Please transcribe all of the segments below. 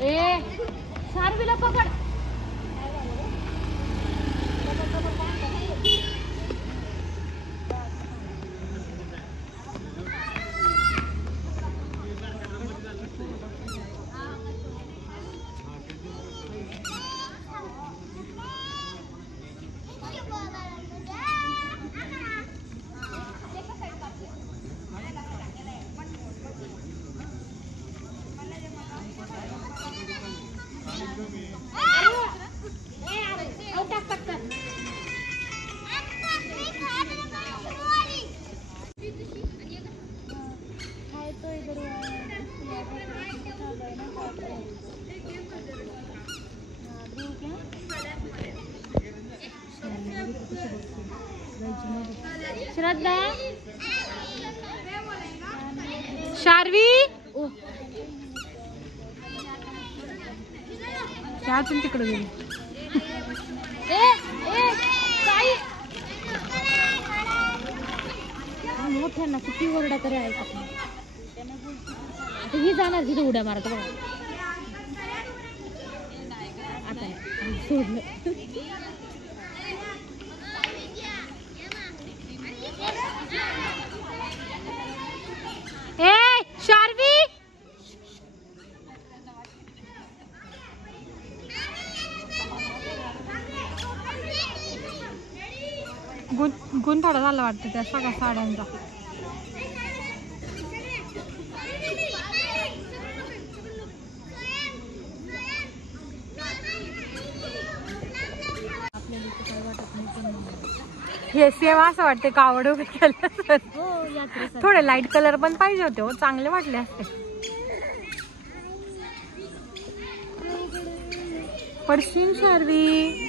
ए शार्वीला पकड. श्रद्धा शार्वी क्या तुम तिकडे गेली. मोठ्यांना किती ओरडा तरी ऐकत नाही. आता ही जाणार तिथे उड्या मारत बघा. आता सोडलं. ए शार्वी गुंथाडा झाला वाटतं त्या सगळ्या साड्यांचा. हे सेम असं वाटते कावड उभे केलं. थोडे लाईट कलर पण पाहिजे होते हो, चांगले वाटले असते. पडशील शार्वी.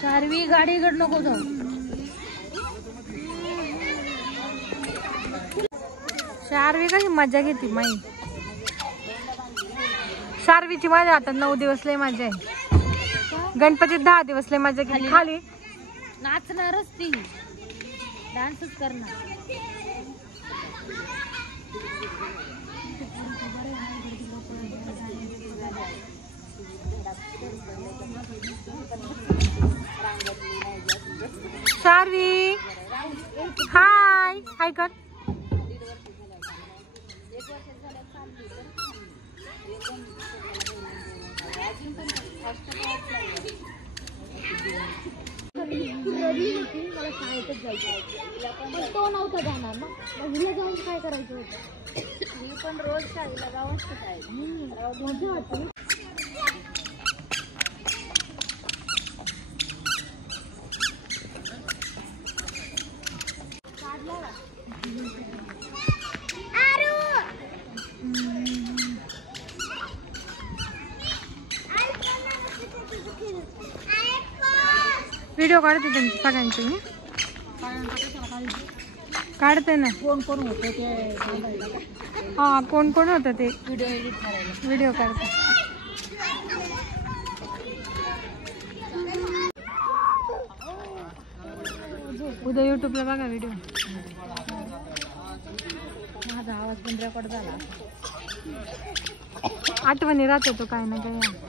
शार्वी गाडीकडे नको जाऊ. शार्वी कशी मजा घेते माई. शार्वीची मजा आता 9 दिवस लय मजा आहे. गणपतीत 10 दिवस लय मजा घेतली. खाली नाचणारच ती, डान्सच करणार. शार्वी हाय हाय कर. मला शाळेतच जायचं, तो नव्हता जाणार ना. मग हिला जाऊन काय करायचं होतं. मी पण रोज शाळेला जाऊन शिकायचं. मजा वाटते. व्हिडिओ काढते त्यांचे सगळ्यांचे मी काढते ना. कोण कोण होतं ते. हा कोण कोण होतं ते व्हिडिओ एडिट करायला. व्हिडिओ काढते. उद्या युट्यूबला बघा व्हिडिओ. माझा आवाज पण रेकॉर्ड झाला. आठवणी राहते तो काय ना काय.